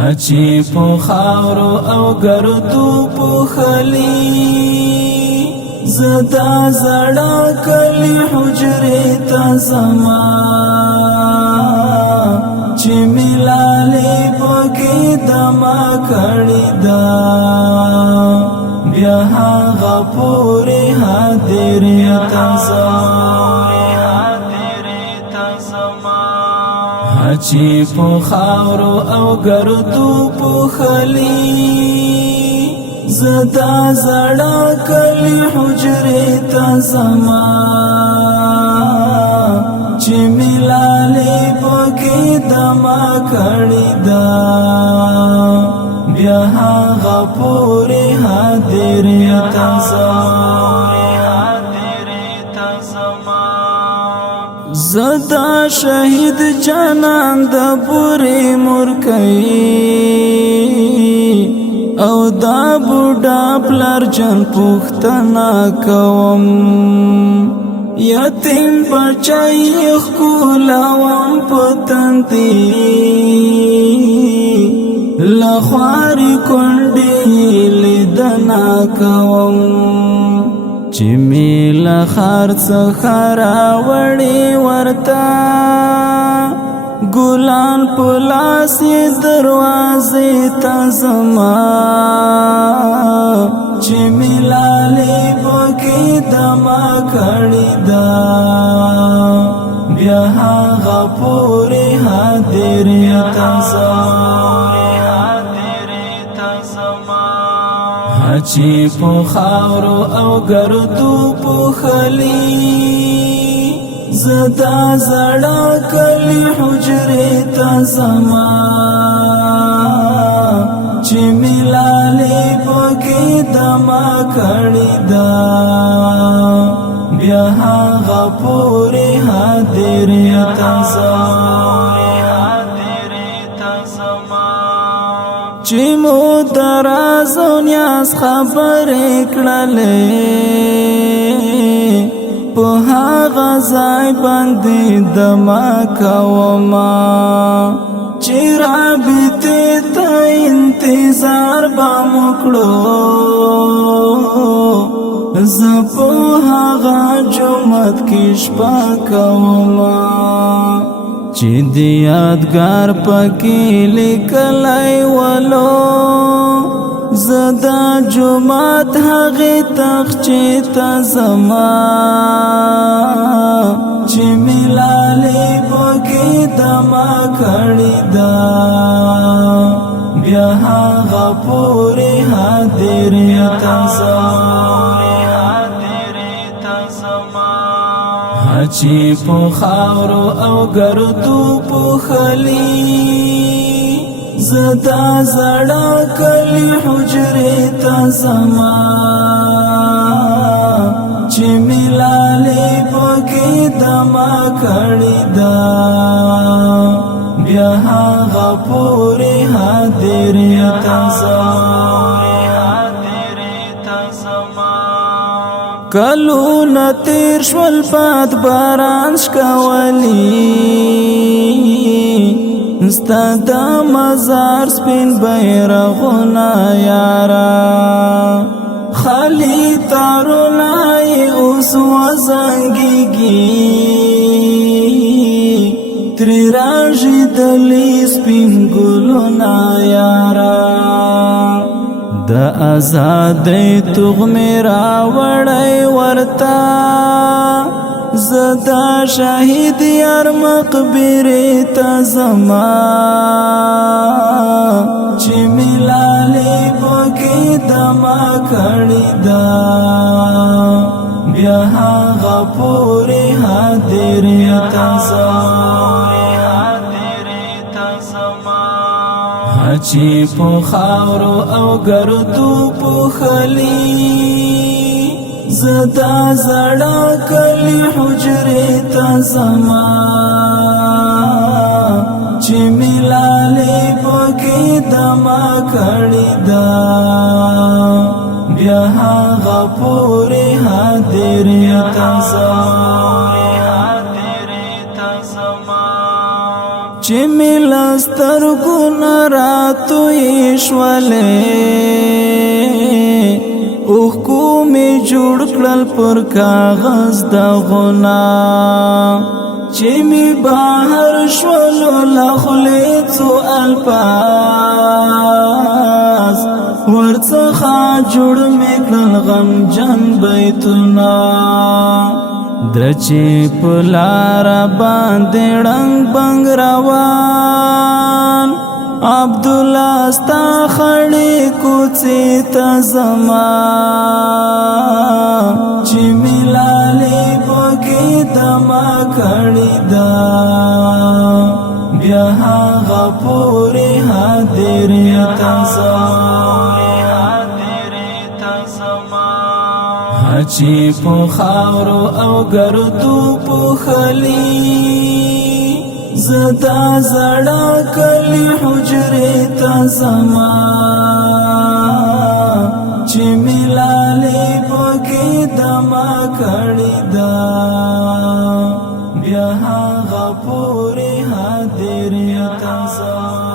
هچی په خاورو او ګردو پوښلی زدا زړه کلی حجرې ته زما چې ملالې پکې دما کړې ده بیا هغه پورې حاضرې ته زما هچی په خاورو او ګردو پوښلی زدا زړه کلی حجرې ته زما چې ملالې پکې دما کړې ده بیا هغه پورې حاضرې ته زما زدا شهید جانان د پورې مرکئی او دا بوډا پلار جان پوښتنه کوم یتیم بچی ښکلوم په تندي لخوارې کونډې لیدنه کوم چې مې له ښار څخه راوړې ورته ګلان په لاس یې دروازې ته زما چې ملالې پکې دما کړې ده بیا هغه پورې حاضرې ته زما هچی په خاورو او ګردو پوښلی زدا زړه کلی حجرې ته زما چې ملالې پکې دما کړې ده بیا هغه پورې حاضرې ته زما چې مو د راز او نیاز خبرې کړلې په هغه ځای باندې دما کوما چې رابطې ته انتظار به وکړو زه په هغه جومات کې شپه کوما چې د یادګار پکې لیکلی ولو زدا جومات هغې تاخچې ته زما چې ملالې پکې دما کړې ده بیا هغه پورې حاضرې ته زما هچی په خاورو او ګردو پوښلی زدا زړه کلی حجرې ته زما چې ملالې پکې دما کړې ده بیا هغه پورې حاضرې ته زما کلونه تیر شول باد باران شکولی ستا د مزار سپین بیرغونه یارا خالی تارونه یې اوس وزنګېږي ترې راژېدلي سپین ګلونه یارا د آزادۍ تغمې راوړی ورته زدا شهید یار مقبرې ته زما چې ملالې پکې دما کړې ده بیا هغه پورې حاضرې ته زما هچی په خاورو او ګردو پوښلی زدا زړه کلی حجرې ته زما چې ملالې پکې دما کړې ده بیا هغه پورې حاضرې ته زما چې ملستر ګنراتو ایشولې اوخکو می جوړ کړل پر کاغذ د غنا چې می بهر شولو لخلې څو الفاظ ورڅخه جوړ می کړل غم جن بیتنا درچې پلار باندې ړنګ بنګ روان عبدالله ستا خړې کوڅې ته زما چې ملالې پکې دمه کړې ده بیا هغه پورې حاضرې ته چې په خاورو او ګردو پوښلي زدا زړه کلی حجرې ته زما چې ملالې پکې دمه کړې ده بیا هغه پورې حاضرې ته زما